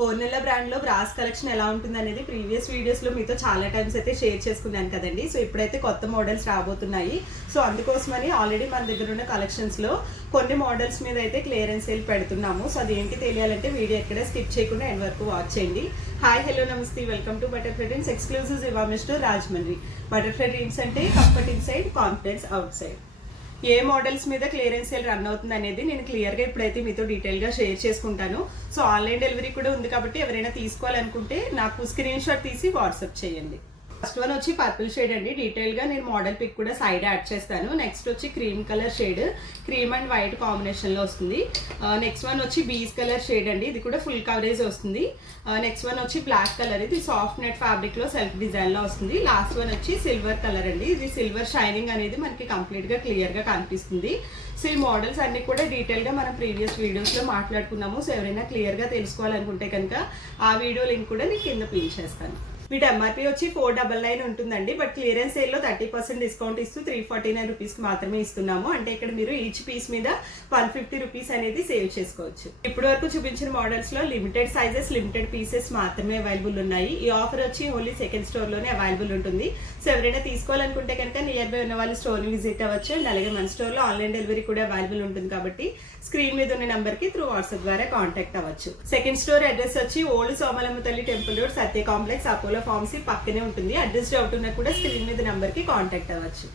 పూర్ణిల brand లో brass collection ఎలా ఉంటుంది అనేది ప్రీవియస్ వీడియోస్ లో మీతో చాలా టైమ్స్ అయితే షేర్ చేసుకున్నాను కదండి. సో ఇప్పుడైతే కొత్త మోడల్స్ రాబోతున్నాయి. సో అందుకోసమని ఆల్రెడీ మన దగ్గర ఉన్న కలెక్షన్స్ లో కొన్ని మోడల్స్ మీద అయితే క్లియరెన్స్ సేల్ పెడుతున్నాము. సో అదేంటి తెలియాలంటే వీడియో ఎక్కడ స్కిప్ చేయకుండా ఎండ్ వరకు వాచ్ చేయండి. హాయ్ హలో నమస్తే, welcome to Butterfly Dreams exclusive Zivame store Rajahmundry. Butterfly Dreams అంటే comfort inside, confidence outside. ఏ మోడల్స్ మీద క్లియరెన్స్ సేల్ రన్ అవుతుంది అనేది నేను క్లియర్గా ఇప్పుడైతే మీతో డీటెయిల్గా షేర్ చేసుకుంటాను. సో ఆన్లైన్ డెలివరీ కూడా ఉంది కాబట్టి ఎవరైనా తీసుకోవాలనుకుంటే నాకు స్క్రీన్ షాట్ తీసి వాట్సాప్ చేయండి. ఫస్ట్ వన్ వచ్చి పర్పుల్ షేడ్ అండి. డీటెయిల్గా నేను మోడల్ పిక్ కూడా సైడ్ యాడ్ చేస్తాను. నెక్స్ట్ వచ్చి cream colour shade, cream and white కాంబినేషన్లో వస్తుంది. నెక్స్ట్ వన్ వచ్చి బీస్ కలర్ షేడ్ అండి, ఇది కూడా ఫుల్ కవరేజ్ వస్తుంది. నెక్స్ట్ వన్ వచ్చి బ్లాక్ కలర్, ఇది సాఫ్ట్ నెట్ ఫ్యాబ్రిక్లో సెల్ఫ్ డిజైన్లో వస్తుంది. లాస్ట్ వన్ వచ్చి సిల్వర్ కలర్ అండి, ఇది సిల్వర్ షైనింగ్ అనేది మనకి కంప్లీట్గా క్లియర్గా కనిపిస్తుంది. సో ఈ మోడల్స్ అన్ని కూడా డీటెయిల్గా మనం ప్రీవియస్ వీడియోస్లో మాట్లాడుకున్నాము. సో ఎవరైనా క్లియర్గా తెలుసుకోవాలనుకుంటే కనుక ఆ వీడియో లింక్ కూడా నేను కింద పిన్ చేస్తాను. వీటి ఎంఆర్పీ వచ్చి 499 ఉంటుందండి. బట్ క్లియరెన్స్ సేల్లో 30% డిస్కౌంట్ ఇస్తూ 349 రూపీస్కి మాత్రమే ఇస్తున్నాము. అంటే ఇక్కడ మీరు ఈచ్ పీస్ మీద 150 రూపీస్ అనేది సేవ్ చేసుకోవచ్చు. ఇప్పటి వరకు చూపించిన మోడల్స్ లో లిమిటెడ్ సైజెస్, లిమిటెడ్ పీసెస్ మాత్రమే అవైలబుల్ ఉన్నాయి. ఈ ఆఫర్ వచ్చి ఓన్లీ సెకండ్ స్టోర్ లోనే అవైలబుల్ ఉంటుంది. సో ఎవరైనా తీసుకోవాలనుకుంటే కనుక నియర్ బై ఉన్న వాళ్ళు స్టోర్ ని విజిట్ అవ్వచ్చు. అండ్ అలాగే మన స్టోర్ లో ఆన్లైన్ డెలివరీ కూడా అవైలబుల్ ఉంటుంది కాబట్టి స్క్రీన్ మీద ఉన్న నెంబర్ కి త్రూ వాట్సాప్ ద్వారా కాంటాక్ట్ అవ్వచ్చు. సెకండ్ స్టోర్ అడ్రస్ వచ్చి ఓల్డ్ సోమలమ్మ తల్లి టెంపుల్ రోడ్, సత్య కాంప్లెక్స్, అపోలో ఫార్మసీ పక్కనే ఉంటుంది. అడ్రస్ డౌట్ ఉన్నా కూడా స్క్రీన్ మీద నెంబర్ కి కాంటాక్ట్ అవ్వచ్చు.